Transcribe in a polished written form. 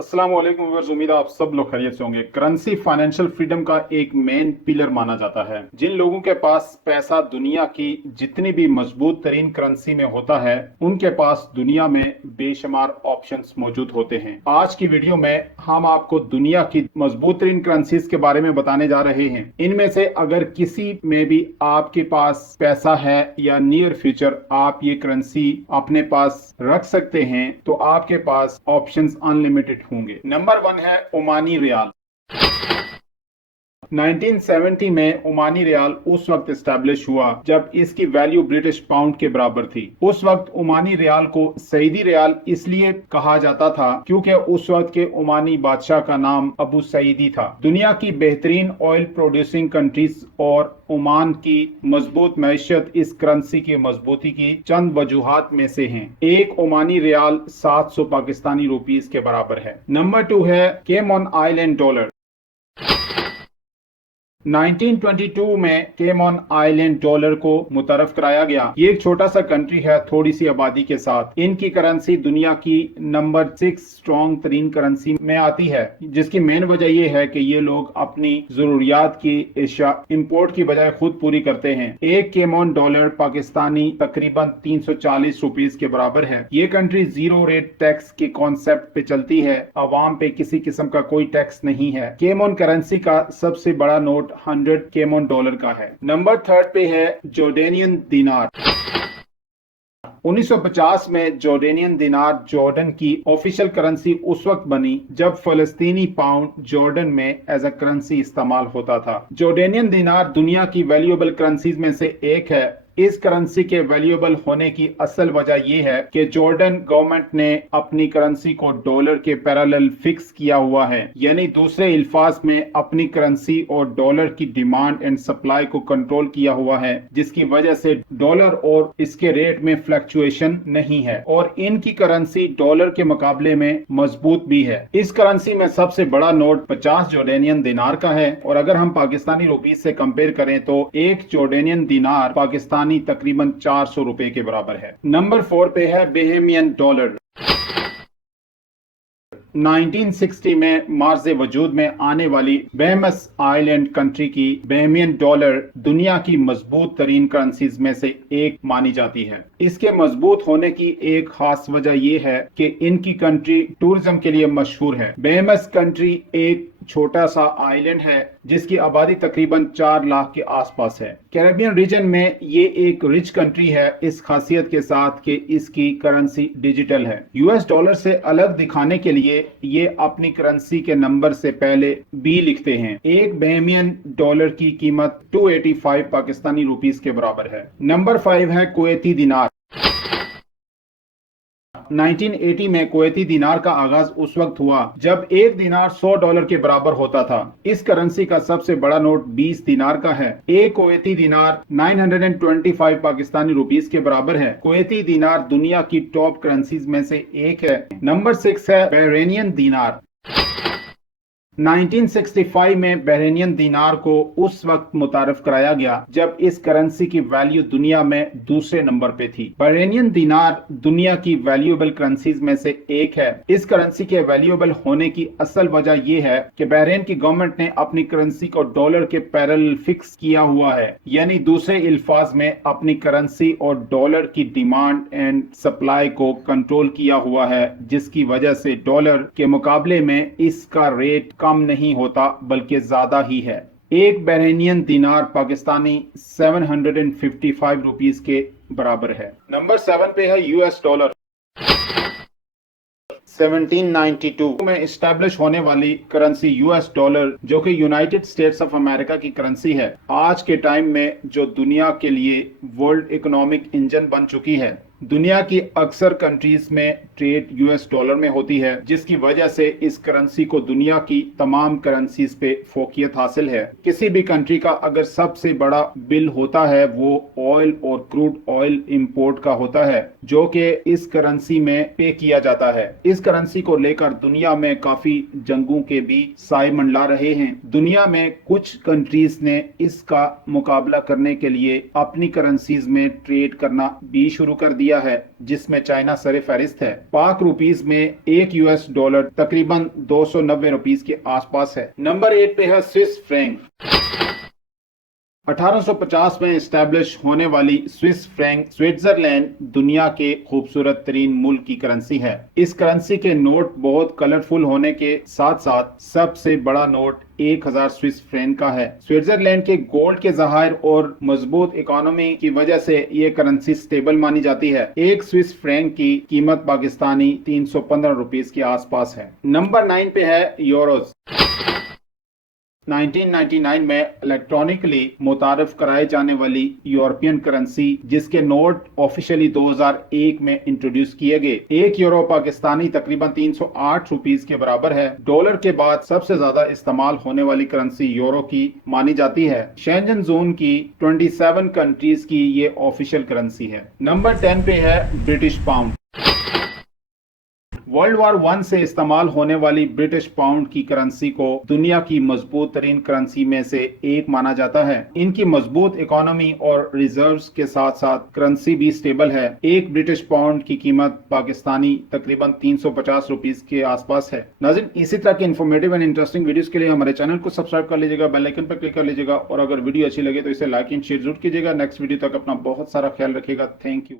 अस्सलाम वालेकुम व्यूअर्स, उम्मीद है आप सब लोग खैरियत से होंगे। करेंसी फाइनेंशियल फ्रीडम का एक मेन पिलर माना जाता है। जिन लोगों के पास पैसा दुनिया की जितनी भी मजबूत तरीन करेंसी में होता है, उनके पास दुनिया में बेशुमार ऑप्शंस मौजूद होते हैं। आज की वीडियो में हम आपको दुनिया की मजबूत तरीन करेंसीज के बारे में बताने जा रहे हैं। इनमें से अगर किसी में भी आपके पास पैसा है या नियर फ्यूचर आप ये करेंसी अपने पास रख सकते हैं, तो आपके पास ऑप्शंस अनलिमिटेड होंगे। नंबर 1 है ओमानी रियाल। 1970 में ओमानी रियाल उस वक्त एस्टैब्लिश हुआ जब इसकी वैल्यू ब्रिटिश पाउंड के बराबर थी। उस वक्त ओमानी रियाल को सईदी रियाल इसलिए कहा जाता था क्योंकि उस वक्त के ओमानी बादशाह का नाम अबू सईदी था। दुनिया की बेहतरीन ऑयल प्रोड्यूसिंग कंट्रीज और ओमान की मजबूत मैशियत इस करेंसी की मजबूती की चंद वजूहात में से हैं। एक ओमानी रियाल 700 पाकिस्तानी रुपीस के बराबर है। नंबर 2 है केमन आइलैंड डॉलर। 1922 में केमन आइलैंड डॉलर को मुतरफ कराया गया। ये एक छोटा सा कंट्री है थोड़ी सी आबादी के साथ। इनकी करेंसी दुनिया की नंबर 6 स्ट्रॉन्ग तरीन करेंसी में आती है, जिसकी मेन वजह यह है कि ये लोग अपनी जरूरियात की एशिया इंपोर्ट की बजाय खुद पूरी करते हैं। एक केमन डॉलर पाकिस्तानी तकरीबन 340 रुपीस के बराबर है। ये कंट्री जीरो रेट टैक्स के कॉन्सेप्ट पे चलती है। अवाम पे किसी किस्म का कोई टैक्स नहीं है। केमन करेंसी का सबसे बड़ा नोट 100 केमन डॉलर का है। नंबर 3 पे है जॉर्डेनियन दिनार। 1950 में जॉर्डेनियन दिनार जॉर्डन की ऑफिशियल करेंसी उस वक्त बनी जब फलस्तीनी पाउंड जॉर्डन में एज अ करेंसी इस्तेमाल होता था। जॉर्डेनियन दिनार दुनिया की वैल्यूएबल करेंसीज में से एक है। इस करेंसी के वैल्यूएबल होने की असल वजह यह है कि जॉर्डन गवर्नमेंट ने अपनी करेंसी को डॉलर के पैरेलल फिक्स किया हुआ है, यानी दूसरे अल्फाज में अपनी करेंसी और डॉलर की डिमांड एंड सप्लाई को कंट्रोल किया हुआ है, जिसकी वजह से डॉलर और इसके रेट में फ्लक्चुएशन नहीं है और इनकी करेंसी डॉलर के मुकाबले में मजबूत भी है। इस करेंसी में सबसे बड़ा नोट 50 जॉर्डेनियन दिनार का है और अगर हम पाकिस्तानी रुपीस से कंपेयर करें तो एक जॉर्डेनियन दिनार पाकिस्तानी तकरीबन 400 रुपए के बराबर है। नंबर 4 पे है बहेमियन डॉलर। 1960 में मार्ज वजूद में आने वाली बहमस आइलैंड कंट्री की बहेमियन डॉलर दुनिया की मजबूत तरीन करेंसीज में से एक मानी जाती है। इसके मजबूत होने की एक खास वजह यह है कि इनकी कंट्री टूरिज्म के लिए मशहूर है। बहमस कंट्री एक छोटा सा आइलैंड है जिसकी आबादी तकरीबन 4 लाख के आसपास है। कैरेबियन रीजन में ये एक रिच कंट्री है, इस खासियत के साथ कि इसकी करेंसी डिजिटल है। यूएस डॉलर से अलग दिखाने के लिए ये अपनी करेंसी के नंबर से पहले बी लिखते हैं। एक बहेमियन डॉलर की कीमत 285 पाकिस्तानी रुपीस के बराबर है। नंबर 5 है कुवैती दिनार। 1980 में कुवैती दिनार का आगाज उस वक्त हुआ जब एक दिनार 100 डॉलर के बराबर होता था। इस करेंसी का सबसे बड़ा नोट 20 दिनार का है। एक कुवैती दिनार 925 पाकिस्तानी रुपीस के बराबर है। कुवैती दिनार दुनिया की टॉप करेंसीज में से एक है। नंबर 6 है बहरेनियन दिनार। 1965 में बहरेनियन दिनार को उस वक्त मुतारफ कराया गया जब इस करेंसी की वैल्यू दुनिया में दूसरे नंबर पे थी। बहरेनियन दिनार दुनिया की वैल्यूएबल करेंसीज में से एक है। इस करेंसी के वैल्यूएबल होने की असल वजह यह है कि बहरेन की गवर्नमेंट ने अपनी करेंसी को डॉलर के पैरेलल फिक्स किया हुआ है, यानी दूसरे अल्फाज में अपनी करेंसी और डॉलर की डिमांड एंड सप्लाई को कंट्रोल किया हुआ है, जिसकी वजह से डॉलर के मुकाबले में इसका रेट कम नहीं होता बल्कि ज्यादा ही है। एक बहरेनियन दिनार पाकिस्तानी 755 रुपीस के बराबर है। नंबर 7 पे है यूएस डॉलर। 1792 में एस्टैब्लिश होने वाली करेंसी यूएस डॉलर, जो कि यूनाइटेड स्टेट्स ऑफ अमेरिका की करेंसी है, आज के टाइम में जो दुनिया के लिए वर्ल्ड इकोनॉमिक इंजन बन चुकी है। दुनिया की अक्सर कंट्रीज में ट्रेड यूएस डॉलर में होती है, जिसकी वजह से इस करेंसी को दुनिया की तमाम करेंसीज पे फोकियत हासिल है। किसी भी कंट्री का अगर सबसे बड़ा बिल होता है वो ऑयल और क्रूड ऑयल इंपोर्ट का होता है, जो कि इस करेंसी में पे किया जाता है। इस करेंसी को लेकर दुनिया में काफी जंगों के भी साए मंडला रहे हैं। दुनिया में कुछ कंट्रीज ने इसका मुकाबला करने के लिए अपनी करेंसीज में ट्रेड करना भी शुरू कर दिया इंडिया है, जिसमें चाइना सर फहरिस्त है। पाक रुपीस में एक यूएस डॉलर तकरीबन 290 रुपीस के आसपास है। नंबर 8 पे है स्विस फ्रैंक। 1850 में एस्टैब्लिश होने वाली स्विस फ्रैंक स्विट्जरलैंड दुनिया के खूबसूरत तरीन मुल्क की करेंसी है। इस करेंसी के नोट बहुत कलरफुल होने के साथ साथ सबसे बड़ा नोट 1000 स्विस फ्रैंक का है। स्विट्जरलैंड के गोल्ड के ज़खायर और मजबूत इकोनॉमी की वजह से ये करेंसी स्टेबल मानी जाती है। एक स्विस फ्रैंक की कीमत पाकिस्तानी 315 रुपीस के आसपास है। नंबर 9 पे है यूरोज। 1999 में इलेक्ट्रॉनिकली मुतारफ कराए जाने वाली यूरोपियन करेंसी, जिसके नोट ऑफिशियली 2001 में इंट्रोड्यूस किए गए। एक यूरो पाकिस्तानी तकरीबन 308 रुपीस के बराबर है। डॉलर के बाद सबसे ज्यादा इस्तेमाल होने वाली करेंसी यूरो की मानी जाती है। शेंजन जोन की 27 कंट्रीज की ये ऑफिशियल करेंसी है। नंबर 10 पे है ब्रिटिश पाउंड। वर्ल्ड वार 1 से इस्तेमाल होने वाली ब्रिटिश पाउंड की करेंसी को दुनिया की मजबूत तरीन करेंसी में से एक माना जाता है। इनकी मजबूत इकोनॉमी और रिजर्व्स के साथ साथ करेंसी भी स्टेबल है। एक ब्रिटिश पाउंड की कीमत पाकिस्तानी तकरीबन 350 रुपीस के आसपास है। नाज़रीन, इसी तरह के इन्फॉर्मेटिव एंड इंटरेस्टिंग वीडियोस के लिए हमारे चैनल को सब्सक्राइब कर लीजिएगा, बेल आइकन पर क्लिक कर लीजिएगा और अगर वीडियो अच्छी लगे तो इसे लाइक एंड शेयर जरूर कीजिएगा। नेक्स्ट वीडियो तक अपना बहुत सारा ख्याल रखिएगा। Thank you.